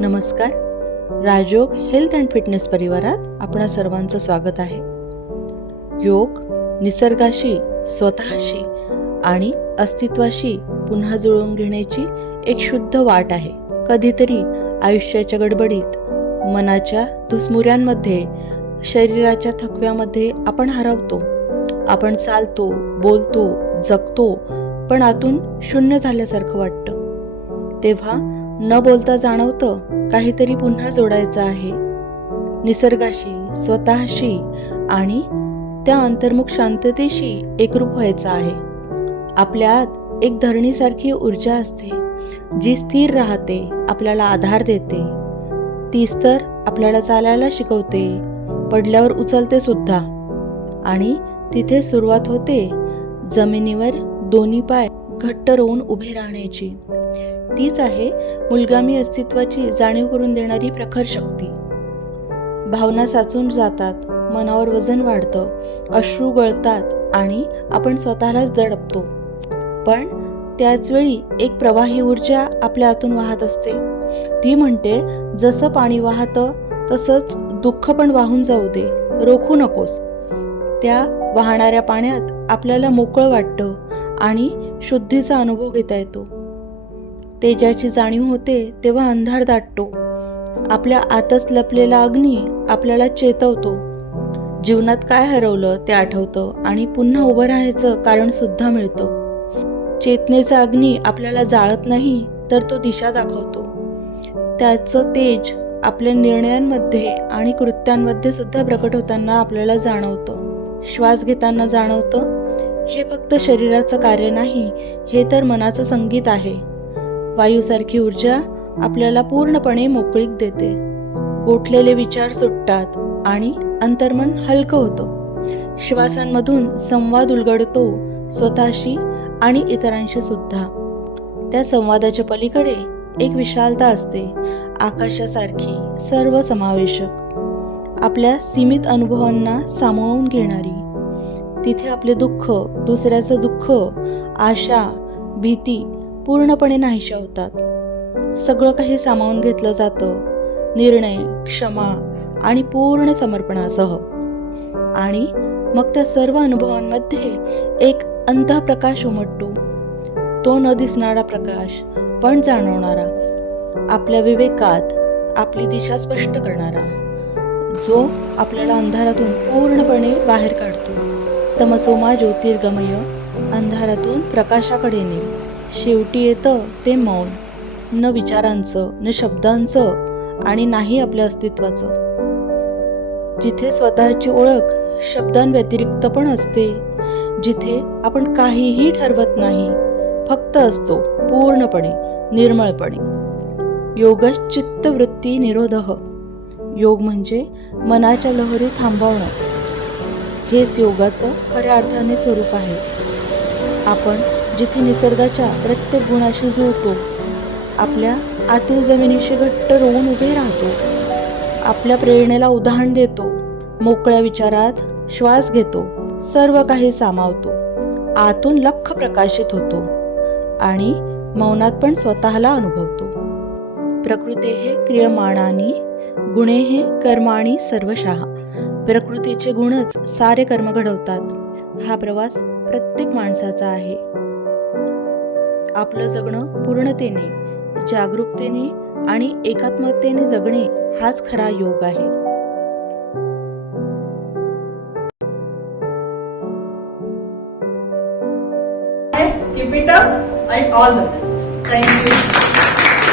नमस्कार. Rajyog health and fitness परिवारात आपणा सर्वांचं स्वागत आहे. योग निसर्गाशी स्वतःशी आणि अस्तित्वाशी पुन्हा जुळवून घेण्याची एक शुद्ध वाट आहे. कधीतरी आयुष्याच्या गडबडीत मनाच्या धुसमुऱ्यांमध्ये शरीराच्या थकव्यामध्ये आपण हरवतो. आपण चालतो बोलतो जगतो पण आतून शून्य झाल्यासारखं वाटतं. तेव्हा न बोलता जाणवतं काहीतरी पुन्हा जोडायचं आहे. निसर्गाशी स्वतःशी आणि त्या अंतर्मुख शांततेशी एकरूप व्हायचं आहे. आपल्यात एक धरणीसारखी ऊर्जा असते जी स्थिर राहते आपल्याला आधार देते. तीच तर आपल्याला चालायला शिकवते पडल्यावर उचलते सुद्धा. आणि तिथे सुरुवात होते जमिनीवर दोन्ही पाय घट्ट रोवून उभे राहण्याची. तीच आहे मुलगामी अस्तित्वाची जाणीव करून देणारी प्रखर शक्ती. भावना साचून जातात मनावर वजन वाढतं अश्रू गळतात आणि आपण स्वतःलाच दडपतो. पण त्याचवेळी एक प्रवाही ऊर्जा आपल्या आतून वाहत असते. ती म्हणते जसं पाणी वाहतं तसंच दुःख पण वाहून जाऊ दे रोखू नकोस. त्या वाहणाऱ्या पाण्यात आपल्याला मोकळं वाटतं आणि शुद्धीचा अनुभव घेता येतो. तेजाची जाणीव होते तेव्हा अंधार दाटतो. आपल्या आतच लपलेला अग्नी आपल्याला चेतवतो. जीवनात काय हरवलं ते आठवतं आणि पुन्हा उभं राहायचं कारण सुद्धा मिळतं. चेतनेचा अग्नी आपल्याला जाळत नाही तर तो दिशा दाखवतो. त्याचं तेज आपल्या निर्णयांमध्ये आणि कृत्यांमध्ये सुद्धा प्रकट होताना आपल्याला जाणवतं. श्वास घेताना जाणवतं हे फक्त शरीराचं कार्य नाही हे तर मनाचं संगीत आहे. वायूसारखी ऊर्जा आपल्याला पूर्णपणे मोकळीक देते. गोठलेले विचार सुटतात आणि अंतर्मन हलकं होतं. श्वासांमधून संवाद उलगडतो स्वतःशी आणि इतरांशी सुद्धा. त्या संवादाच्या पलीकडे एक विशालता असते आकाशासारखी सर्व समावेशक आपल्या सीमित अनुभवांना सामावून घेणारी. तिथे आपले दुःख दुसऱ्याचं दुःख आशा भीती पूर्णपणे नाहीशा होतात सगळं काही सामावून घेतलं जातं. निर्णय क्षमा आणि पूर्ण समर्पणासह. आणि मग त्या सर्व अनुभवांमध्ये एक अंतःप्रकाश उमटतो. तो न दिसणारा प्रकाश पण जाणवणारा. आपल्या विवेकात आपली दिशा स्पष्ट करणारा. जो आपल्याला अंधारातून पूर्णपणे बाहेर काढतो. तमसोमा ज्योतिर्गमय अंधारातून प्रकाशाकडे ने शेवटी येतं ते मौन. न विचारांचं न शब्दांचं आणि नाही आपल्या अस्तित्वाचं. जिथे स्वतःची ओळख शब्दांव्यतिरिक्त पण असते जिथे आपण काहीही ठरवत नाही फक्त असतो पूर्णपणे निर्मळपणे. योगश्चित्तवृत्ती निरोधः. योग म्हणजे मनाच्या लहरी थांबवणं. हेच योगाचं खऱ्या अर्थाने स्वरूप आहे. आपण जिथे निसर्गाच्या प्रत्येक गुणाशी जुळतो आपल्या आतील जमिनीशी घट्ट रोवून उभे राहतो आपल्या प्रेरणेला उदाहरण देतो मोकळ्या विचारात श्वास घेतो सर्व काही सामावतो आतून लख प्रकाशित होतो आणि मौनात पण स्वतःला अनुभवतो. प्रकृती हे क्रियमाणानी गुणे हे कर्माणी सर्वशः. प्रकृतीचे गुणच सारे कर्म घडवतात. हा प्रवास प्रत्येक माणसाचा आहे. आपलं जगणं पूर्णतेने जागरूकतेने आणि एकात्मतेने जगणे हाच खरा योग आहे Keep it up and all the best. Thank you.